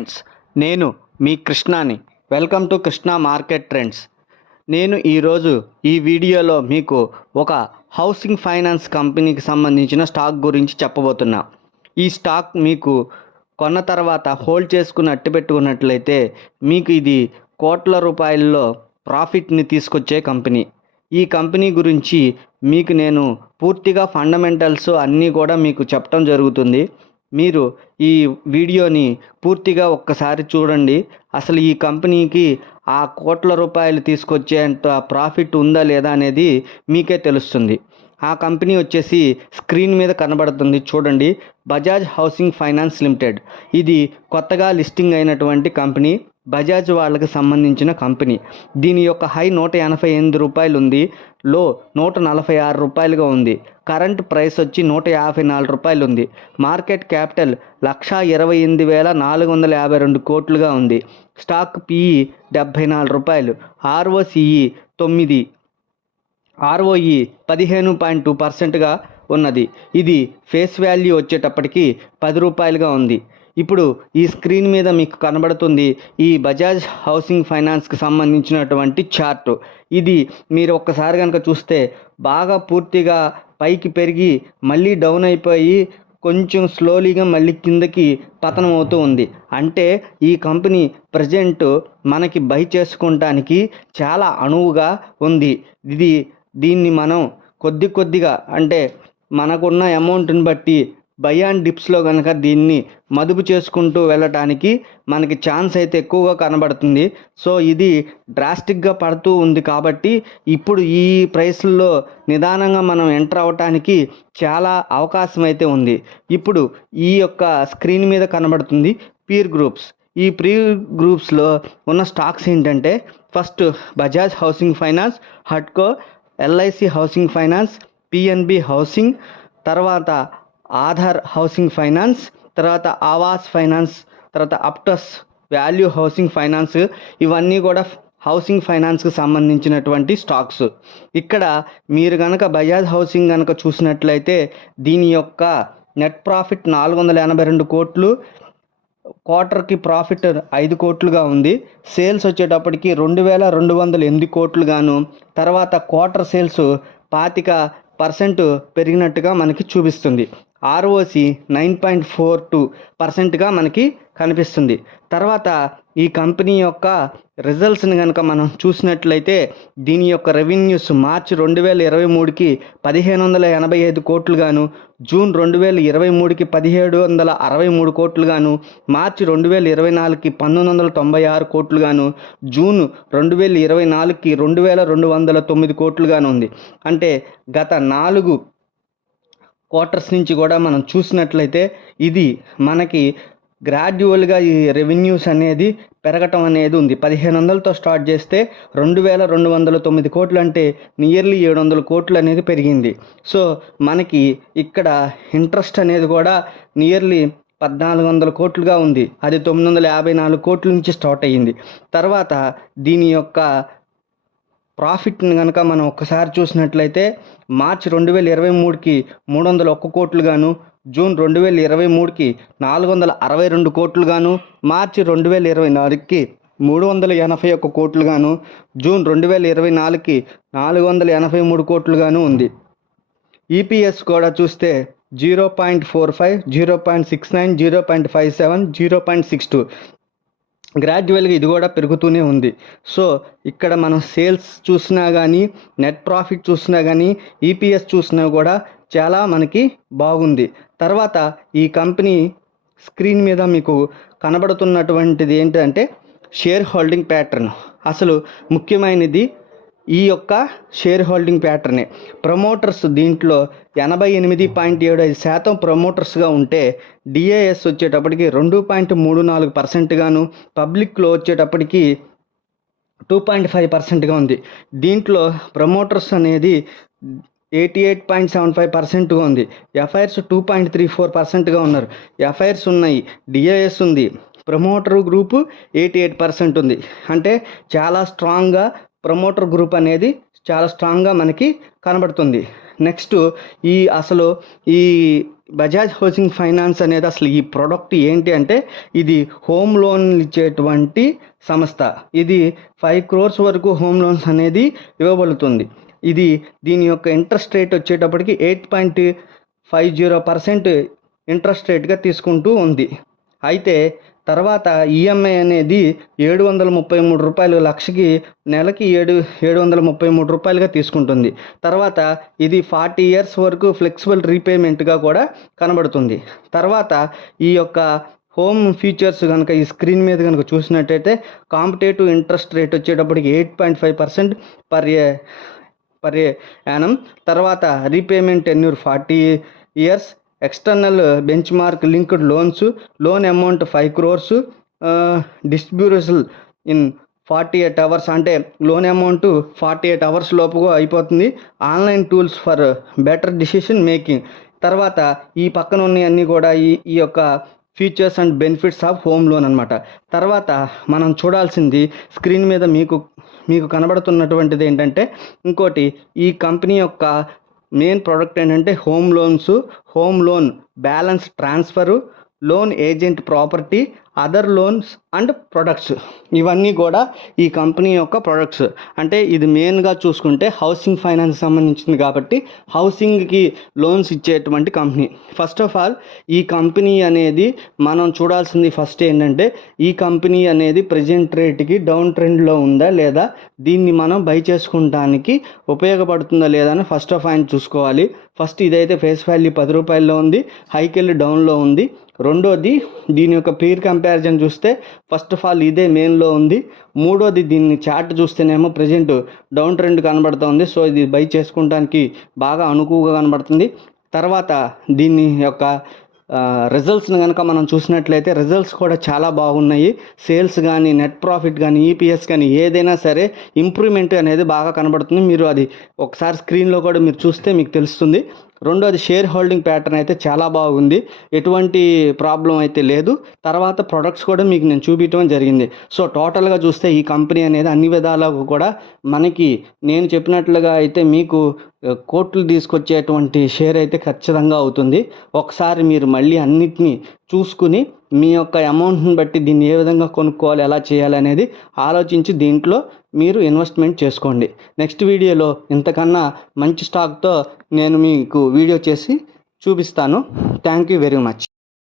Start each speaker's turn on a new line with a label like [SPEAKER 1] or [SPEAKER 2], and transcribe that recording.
[SPEAKER 1] Friends నేను మీ కృష్ణాని. Welcome to Krishna market trends నేను ఈరోజు ఈ వీడియోలో మీకు ఒక హౌసింగ్ ఫైనాన్స్ కంపెనీకి సంబంధించిన స్టాక్ గురించి చెప్పబోతున్నా. ఈ స్టాక్ మీకు కొన్న తర్వాత హోల్డ్ చేసుకుని అట్టి పెట్టుకున్నట్లయితే మీకు ఇది కోట్ల రూపాయల్లో ప్రాఫిట్ని తీసుకొచ్చే కంపెనీ. ఈ కంపెనీ గురించి మీకు నేను పూర్తిగా ఫండమెంటల్స్ అన్నీ కూడా మీకు చెప్పడం జరుగుతుంది. మీరు ఈ వీడియోని పూర్తిగా ఒక్కసారి చూడండి. అసలు ఈ కంపెనీకి ఆ కోట్ల రూపాయలు తీసుకొచ్చేంత ప్రాఫిట్ ఉందా లేదా అనేది మీకే తెలుస్తుంది. ఆ కంపెనీ వచ్చేసి స్క్రీన్ మీద కనబడుతుంది. చూడండి. Bajaj housing finance limited. ఇది కొత్తగా లిస్టింగ్ అయినటువంటి కంపెనీ. బజాజ్ వాళ్ళకి సంబంధించిన కంపెనీ. దీని యొక్క హై నూట ఎనభై ఎనిమిది రూపాయలు ఉంది. లో నూట నలభై ఆరు రూపాయలుగా ఉంది. కరెంట్ ప్రైస్ వచ్చి నూట యాభై నాలుగు రూపాయలు ఉంది మార్కెట్ క్యాపిటల్ లక్షా ఇరవై ఎనిమిది వేల నాలుగు వందల యాభై రెండు కోట్లుగా ఉంది. స్టాక్ పిఈ డెబ్భై నాలుగు రూపాయలు. ఆర్ఓసిఈ తొమ్మిది. ఆర్ఓఈ పదిహేను పాయింట్ టూ పర్సెంట్గా ఉన్నది. ఇది ఫేస్ వాల్యూ వచ్చేటప్పటికి పది రూపాయలుగా ఉంది. ఇప్పుడు ఈ స్క్రీన్ మీద మీకు కనబడుతుంది ఈ బజాజ్ హౌసింగ్ ఫైనాన్స్కి సంబంధించినటువంటి చార్ట్. ఇది మీరు ఒక్కసారి కనుక చూస్తే బాగా పూర్తిగా పైకి పెరిగి మళ్ళీ డౌన్ అయిపోయి కొంచెం స్లోలీగా మళ్ళీ కిందకి పతనం అవుతూ ఉంది. అంటే ఈ కంపెనీ ప్రజెంట్ మనకి బై చేసుకోవటానికి చాలా అణువుగా ఉంది. ఇది దీన్ని మనం కొద్ది కొద్దిగా అంటే మనకున్న అమౌంట్ని బట్టి బయాన్ డిప్స్లో కనుక దీన్ని మదుపు చేసుకుంటూ వెళ్ళటానికి మనకి ఛాన్స్ అయితే ఎక్కువగా కనబడుతుంది. సో ఇది డ్రాస్టిక్గా పడుతూ ఉంది కాబట్టి ఇప్పుడు ఈ ప్రైస్లో నిదానంగా మనం ఎంటర్ అవటానికి చాలా అవకాశం అయితే ఉంది. ఇప్పుడు ఈ యొక్క స్క్రీన్ మీద కనబడుతుంది పీర్ గ్రూప్స్. ఈ ప్రీ గ్రూప్స్లో ఉన్న స్టాక్స్ ఏంటంటే first Bajaj housing finance హట్కో LIC housing finance PNB housing తర్వాత ఆధార్ హౌసింగ్ ఫైనాన్స్ తర్వాత ఆవాస్ ఫైనాన్స్ తర్వాత అప్టస్ వాల్యూ హౌసింగ్ ఫైనాన్స్ ఇవన్నీ కూడా హౌసింగ్ ఫైనాన్స్కి సంబంధించినటువంటి స్టాక్స్. ఇక్కడ మీరు కనుక బజాజ్ హౌసింగ్ కనుక చూసినట్లయితే దీని యొక్క నెట్ ప్రాఫిట్ నాలుగు వందల ఎనభై రెండు కోట్లు క్వార్టర్కి ప్రాఫిట్ ఐదు కోట్లుగా ఉంది. సేల్స్ వచ్చేటప్పటికి రెండు వేల రెండు వందల ఎనిమిది కోట్లుగాను తర్వాత క్వార్టర్ సేల్స్ పాతిక పర్సెంట్ పెరిగినట్టుగా మనకి చూపిస్తుంది. ROC nine point four two పర్సెంట్గా మనకి కనిపిస్తుంది. తర్వాత ఈ కంపెనీ యొక్క రిజల్ట్స్ని కనుక మనం చూసినట్లయితే దీని యొక్క రెవెన్యూస్ మార్చి రెండు వేల ఇరవై మూడుకి పదిహేను వందల ఎనభై ఐదు కోట్లుగాను జూన్ రెండు వేల ఇరవై మూడుకి పదిహేడు వందల అరవై మూడు కోట్లుగాను మార్చి రెండు వేల ఇరవై నాలుగుకి పంతొమ్మిది వందల తొంభై ఆరు కోట్లుగాను జూన్ రెండు వేల ఇరవై నాలుగుకి రెండు వేల రెండు వందల తొమ్మిది కోట్లుగాను ఉంది. అంటే గత నాలుగు క్వార్టర్స్ నుంచి కూడా మనం చూసినట్లయితే ఇది మనకి గ్రాడ్యువల్గా ఈ రెవెన్యూస్ అనేది పెరగటం అనేది ఉంది. పదిహేను వందలతో స్టార్ట్ చేస్తే రెండు వేల రెండు వందల తొమ్మిది కోట్లు అంటే నియర్లీ ఏడు వందల కోట్లు అనేది పెరిగింది. సో మనకి ఇక్కడ ఇంట్రెస్ట్ అనేది కూడా నియర్లీ పద్నాలుగు వందల కోట్లుగా ఉంది. అది తొమ్మిది వందల యాభై నాలుగు కోట్ల నుంచి స్టార్ట్ అయ్యింది. తర్వాత దీని యొక్క ప్రాఫిట్ని కనుక మనం ఒక్కసారి చూసినట్లయితే మార్చి రెండు వేల ఇరవై మూడుకి మూడు వందల ఒక్క కోట్లుగాను జూన్ రెండు వేల ఇరవై మూడుకి నాలుగు వందల అరవై రెండు కోట్లుగాను మార్చి రెండు వేల ఇరవై నాలుగుకి మూడు వందల ఎనభై ఒక్క కోట్లుగాను జూన్ రెండు వేల ఇరవై నాలుగుకి నాలుగు వందల ఎనభై మూడు కోట్లుగాను ఉంది. ఈపీఎస్ కూడా చూస్తే zero point four five zero point six nine zero point five seven zero point six two. గ్రాడ్యువల్గా ఇది కూడా పెరుగుతూనే ఉంది. సో ఇక్కడ మనం సేల్స్ చూసినా కానీ నెట్ ప్రాఫిట్ చూసినా కానీ ఈపీఎస్ చూసినా కూడా చాలా మనకి బాగుంది. తర్వాత ఈ కంపెనీ స్క్రీన్ మీద మీకు కనబడుతున్నటువంటిది ఏంటంటే షేర్ హోల్డింగ్ ప్యాటర్న్ అసలు ముఖ్యమైనది ఈ యొక్క షేర్ హోల్డింగ్ ప్యాటర్నే. ప్రమోటర్స్ దీంట్లో ఎనభై ఎనిమిది పాయింట్ ఏడు ఐదు శాతం ప్రమోటర్స్గా ఉంటే డిఏఎస్ వచ్చేటప్పటికి రెండు పాయింట్ మూడు నాలుగు పర్సెంట్గాను పబ్లిక్లో వచ్చేటప్పటికి టూ పాయింట్ ఫైవ్ పర్సెంట్గా ఉంది. దీంట్లో ప్రమోటర్స్ అనేది eighty eight point seven five పర్సెంట్గా ఉంది. FIIs two point three four పర్సెంట్గా ఉన్నారు. ఎఫ్ఐఆర్స్ ఉన్నాయి డిఏఎస్ ఉంది. Promoter group eighty eight percent ఉంది. అంటే చాలా స్ట్రాంగ్గా ప్రమోటర్ గ్రూప్ అనేది చాలా స్ట్రాంగ్గా మనకి కనబడుతుంది. నెక్స్ట్ ఈ అసలు ఈ బజాజ్ హౌసింగ్ ఫైనాన్స్ అనేది అసలు ఈ ప్రోడక్ట్ ఏంటి అంటే ఇది హోమ్ లోన్ ఇచ్చేటువంటి సంస్థ. ఇది ఫైవ్ క్రోర్స్ వరకు హోమ్ లోన్స్ అనేది ఇవ్వబడుతుంది. ఇది దీని యొక్క ఇంట్రెస్ట్ రేట్ వచ్చేటప్పటికి eight point five zero percent interest రేట్గా తీసుకుంటూ ఉంది. అయితే తర్వాత ఈఎంఐ అనేది ఏడు వందల ముప్పై మూడు రూపాయలు లక్షకి నెలకి ఏడు ఏడు వందల ముప్పై మూడు రూపాయలుగా తీసుకుంటుంది. తర్వాత ఇది ఫార్టీ ఇయర్స్ వరకు ఫ్లెక్సిబుల్ రీపేమెంట్గా కూడా కనబడుతుంది. తర్వాత ఈ యొక్క హోమ్ ఫీచర్స్ కనుక ఈ స్క్రీన్ మీద కనుక చూసినట్టయితే కాంపిటేటివ్ ఇంట్రెస్ట్ రేట్ వచ్చేటప్పటికి eight point five percent per per annum. తర్వాత repayment tenure forty years. External benchmark linked loans loan amount five crores distributable in forty eight hours అంటే loan amount forty eight hours లోపుగా అయిపోతుంది. Online tools for better decision making. తర్వాత ఈ పక్కన ఉన్నవన్నీ కూడా ఈ ఈ యొక్క features and benefits of home loan అనమాట తర్వాత మనం చూడాల్సింది స్క్రీన్ మీద మీకు మీకు కనబడుతున్నటువంటిది ఏంటంటే ఇంకోటి ఈ కంపెనీ యొక్క మెయిన్ ప్రోడక్ట్ ఏంటంటే home loans home loan balance transfer loan agent property other loans and products. ఇవన్నీ కూడా ఈ కంపెనీ యొక్క ప్రొడక్ట్స్. అంటే ఇది మెయిన్గా చూసుకుంటే హౌసింగ్ ఫైనాన్స్ సంబంధించింది కాబట్టి హౌసింగ్కి లోన్స్ ఇచ్చేటువంటి కంపెనీ. ఫస్ట్ ఆఫ్ ఆల్ ఈ కంపెనీ అనేది మనం చూడాల్సింది ఫస్ట్ ఏంటంటే ఈ కంపెనీ అనేది ప్రజెంట్ రేట్కి డౌన్ ట్రెండ్లో ఉందా లేదా దీన్ని మనం బై చేసుకుంటానికి ఉపయోగపడుతుందా లేదా అని ఫస్ట్ ఆఫ్ ఆల్ చూసుకోవాలి. ఫస్ట్ ఇదైతే ఫేస్ వాల్యూ పది రూపాయల్లో ఉంది హైకెళ్ళి డౌన్లో ఉంది. రెండోది దీని యొక్క పీర్ కంపారిజన్ చూస్తే ఫస్ట్ ఆఫ్ ఆల్ ఇదే మెయిన్లో ఉంది. మూడోది దీన్ని చార్ట్ చూస్తేనేమో ప్రజెంట్ డౌన్ ట్రెండ్ కనబడుతుంది సో ఇది బై చేసుకోవడానికి బాగా అనుకువగా కనబడుతుంది. తర్వాత దీని యొక్క రిజల్ట్స్ని కనుక మనం చూసినట్లయితే రిజల్ట్స్ కూడా చాలా బాగున్నాయి. సేల్స్ కానీ నెట్ ప్రాఫిట్ కానీ ఈపీఎస్ కానీ ఏదైనా సరే ఇంప్రూవ్మెంట్ అనేది బాగా కనబడుతుంది. మీరు అది ఒకసారి స్క్రీన్లో కూడా మీరు చూస్తే మీకు తెలుస్తుంది. రెండోది షేర్ హోల్డింగ్ ప్యాటర్న్ అయితే చాలా బాగుంది. ఎటువంటి ప్రాబ్లం అయితే లేదు. తర్వాత ప్రొడక్ట్స్ కూడా మీకు నేను చూపించడం జరిగింది. సో టోటల్గా చూస్తే ఈ కంపెనీ అనేది అన్ని విధాలకు కూడా మనకి నేను చెప్పినట్లుగా అయితే మీకు కోట్లు తీసుకొచ్చేటువంటి షేర్ అయితే ఖచ్చితంగా అవుతుంది. ఒకసారి మీరు మళ్ళీ అన్నిటినీ చూసుకుని మీ యొక్క అమౌంట్ని బట్టి దీన్ని ఏ విధంగా కొనుక్కోవాలి ఎలా చేయాలి అనేది ఆలోచించి దీంట్లో మీరు ఇన్వెస్ట్మెంట్ చేసుకోండి. నెక్స్ట్ వీడియోలో ఇంతకన్నా మంచి స్టాక్తో నేను మీకు వీడియో చేసి చూపిస్తాను. Thank you very much.